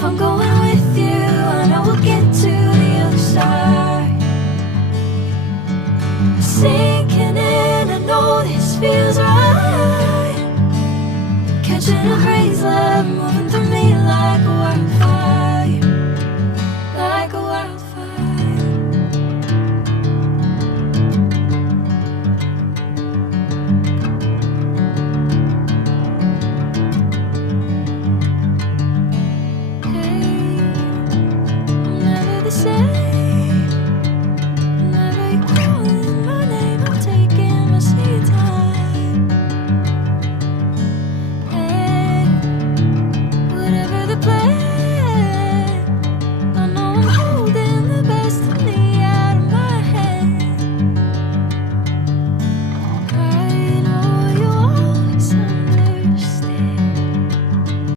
If I'm going with you, I know we'll get to the other side. Sinking in, I know this feels right. Catching a